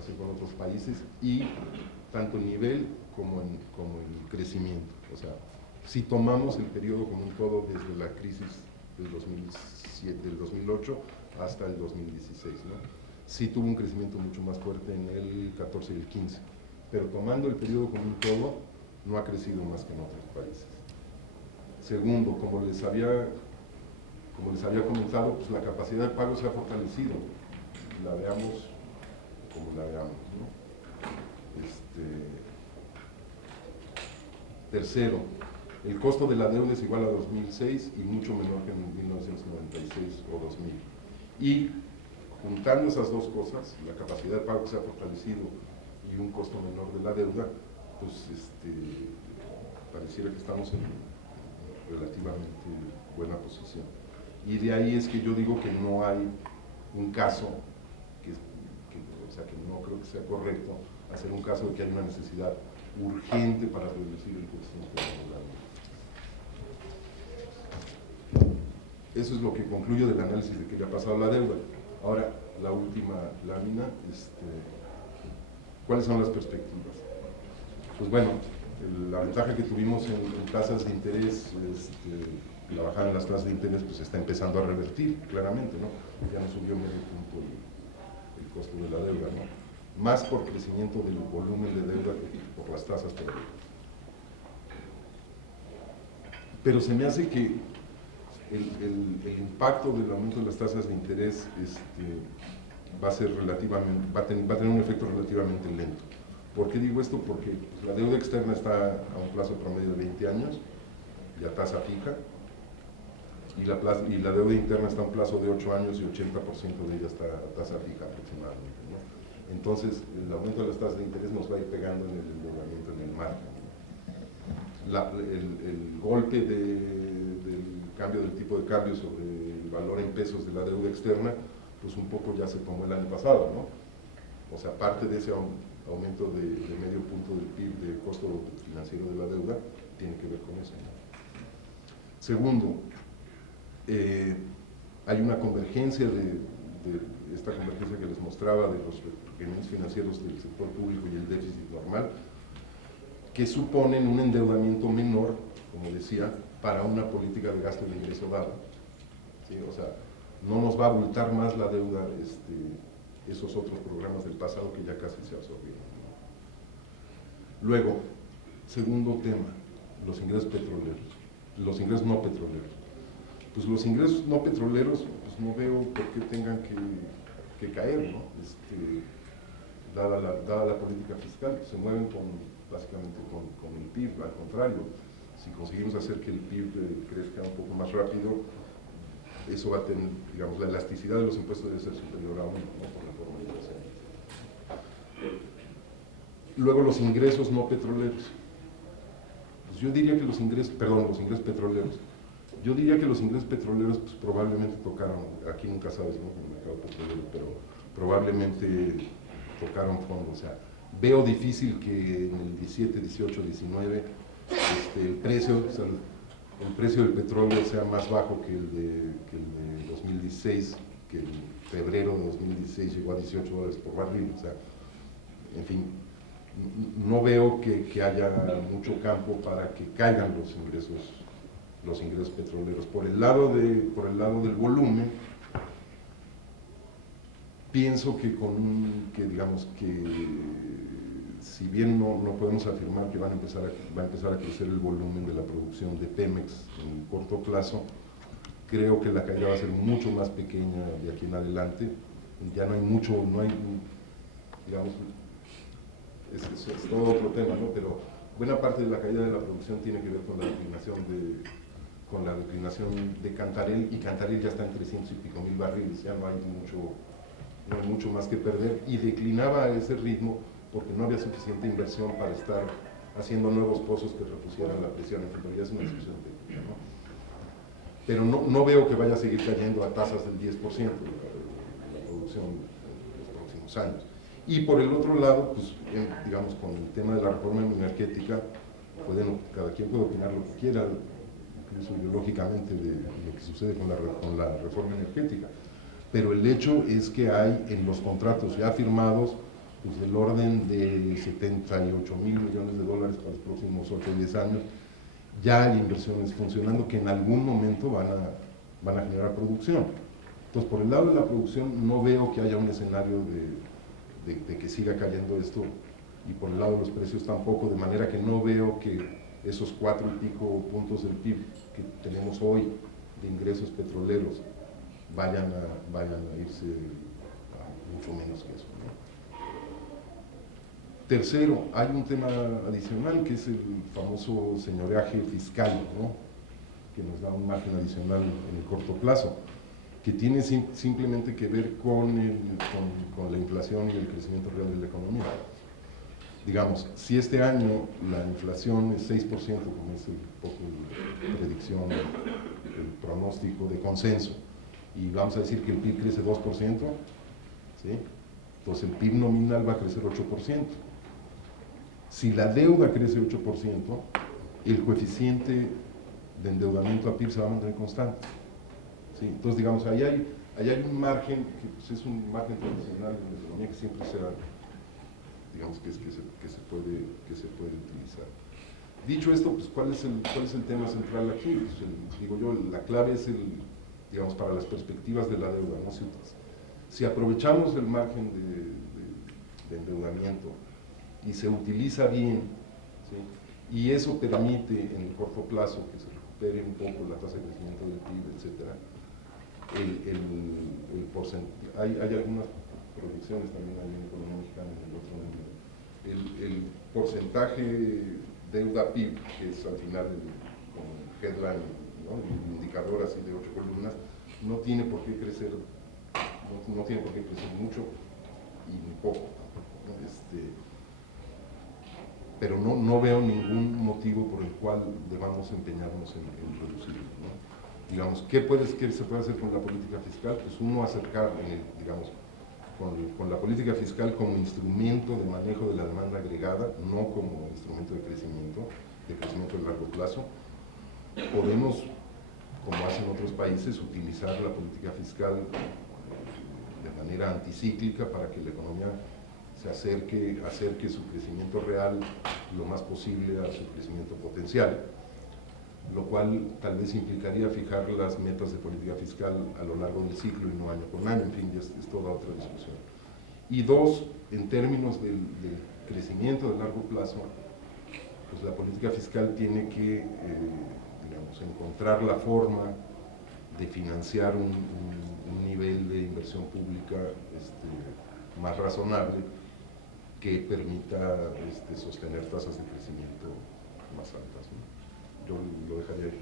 comparación con otros países, y tanto el nivel como el crecimiento. O sea, si tomamos el periodo como un todo desde la crisis del 2007, del 2008 hasta el 2016, ¿no? Sí tuvo un crecimiento mucho más fuerte en el 14 y el 15, pero tomando el periodo como un todo, no ha crecido más que en otros países. Segundo, como les había comentado, pues la capacidad de pago se ha fortalecido, la veamos como la veamos, ¿no? Tercero, el costo de la deuda es igual a 2006 y mucho menor que en 1996 o 2000. Y juntando esas dos cosas, la capacidad de pago que se ha fortalecido y un costo menor de la deuda, pues pareciera que estamos en relativamente buena posición. Y de ahí es que yo digo que no hay un caso, o sea, que no creo que sea correcto hacer un caso de que hay una necesidad urgente para reducir el crecimiento laboral. Eso es lo que concluyo del análisis de que le ha pasado la deuda. Ahora, la última lámina, ¿cuáles son las perspectivas? Pues bueno, la ventaja que tuvimos en tasas de interés, la bajada en las tasas de interés, pues está empezando a revertir, claramente, ¿no? Ya no subió medio punto el costo de la deuda, ¿no? Más por crecimiento del volumen de deuda que por las tasas todavía. Pero se me hace que el impacto del aumento de las tasas de interés va a tener un efecto relativamente lento. ¿Por qué digo esto? Porque pues, la deuda externa está a un plazo promedio de 20 años, y a tasa fija, y la deuda interna está a un plazo de 8 años y 80% de ella está a tasa fija aproximadamente, ¿no? Entonces, el aumento de las tasas de interés nos va a ir pegando en el endeudamiento, en el margen. El golpe del cambio del tipo de cambio sobre el valor en pesos de la deuda externa, pues un poco ya se tomó el año pasado, ¿no? O sea, parte de ese aumento de medio punto del PIB, de costo financiero de la deuda, tiene que ver con eso, ¿no? Segundo, hay una convergencia esta convergencia que les mostraba de los requerimientos financieros del sector público y el déficit normal, que suponen un endeudamiento menor, como decía, para una política de gasto y de ingreso dado, ¿sí? O sea, no nos va a abultar más la deuda esos otros programas del pasado que ya casi se absorbieron. Luego, segundo tema, los ingresos petroleros, los ingresos no petroleros. Pues los ingresos no petroleros, pues no veo por qué tengan que caer, ¿no? Dada la política fiscal, se mueven básicamente con el PIB. Al contrario, si conseguimos hacer que el PIB crezca un poco más rápido, eso va a tener, digamos, la elasticidad de los impuestos debe ser superior a 1, ¿no? Por la forma de hacer. Luego los ingresos no petroleros. Pues yo diría que los ingresos petroleros. Yo diría que los ingresos petroleros pues, probablemente tocaron, aquí nunca sabes, ¿no? En el mercado petrolero, pero probablemente tocaron fondo. O sea, veo difícil que en el 17, 18, 19 el precio del petróleo sea más bajo que el de 2016, que en febrero de 2016 llegó a $18 por barril. O sea, en fin, no veo que haya mucho campo para que caigan los ingresos petroleros. Por el lado del volumen, pienso que digamos que si bien no podemos afirmar que va a empezar a crecer el volumen de la producción de Pemex en el corto plazo, creo que la caída va a ser mucho más pequeña de aquí en adelante. Ya no hay digamos, es todo otro tema, ¿no? Pero buena parte de la caída de la producción tiene que ver con la declinación de Cantarell, y Cantarell ya está en 300 y pico mil barriles, ya no hay mucho más que perder, y declinaba a ese ritmo porque no había suficiente inversión para estar haciendo nuevos pozos que repusieran la presión, en fin, ya es una discusión técnica, ¿no? Pero no veo que vaya a seguir cayendo a tasas del 10% la producción en los próximos años. Y por el otro lado, pues, digamos, con el tema de la reforma energética, cada quien puede opinar lo que quiera, incluso ideológicamente, de lo que sucede con la reforma energética. Pero el hecho es que hay en los contratos ya firmados pues del orden de 78,000 millones de dólares para los próximos 8 o 10 años. Ya hay inversiones funcionando que en algún momento van a generar producción. Entonces, por el lado de la producción no veo que haya un escenario de que siga cayendo esto, y por el lado de los precios tampoco, de manera que no veo que esos 4 y pico puntos del PIB que tenemos hoy de ingresos petroleros vayan a irse a mucho menos que eso, ¿no? Tercero, hay un tema adicional que es el famoso señoreaje fiscal, ¿no? Que nos da un margen adicional en el corto plazo, que tiene simplemente que ver con la inflación y el crecimiento real de la economía. Digamos, si este año la inflación es 6%, como es un poco la predicción, el pronóstico de consenso, y vamos a decir que el PIB crece 2%, ¿sí? Entonces el PIB nominal va a crecer 8%. Si la deuda crece 8%, el coeficiente de endeudamiento a PIB se va a mantener constante, ¿sí? Entonces, digamos, ahí hay un margen, que pues, es un margen tradicional en la economía que siempre se ha, digamos, que se puede utilizar. Dicho esto, pues, ¿cuál es el tema central aquí? Pues, digo yo, la clave es digamos, para las perspectivas de la deuda, ¿no? Si aprovechamos el margen de endeudamiento y se utiliza bien, ¿sí? Y eso permite en el corto plazo que se recupere un poco la tasa de crecimiento del PIB, etc. Hay algunas proyecciones también hay en economía mexicana en el otro número. El porcentaje deuda-PIB, que es al final como el headline, ¿no? El indicador así de 8 columnas, no tiene por qué crecer, no tiene por qué crecer mucho y ni poco, ¿no? Pero no veo ningún motivo por el cual debamos empeñarnos en reducirlo, ¿no? Digamos, ¿qué se puede hacer con la política fiscal? Pues uno acercar, digamos, con la política fiscal como instrumento de manejo de la demanda agregada, no como instrumento de crecimiento de largo plazo. Podemos, como hacen otros países, utilizar la política fiscal de manera anticíclica para que la economía se acerque su crecimiento real lo más posible a su crecimiento potencial, lo cual tal vez implicaría fijar las metas de política fiscal a lo largo del ciclo y no año con año, en fin, es toda otra discusión. Y dos, en términos del crecimiento de largo plazo, pues la política fiscal tiene que, digamos, encontrar la forma de financiar un nivel de inversión pública más razonable que permita sostener tasas de crecimiento más altas, ¿no? Yo lo dejaría ahí.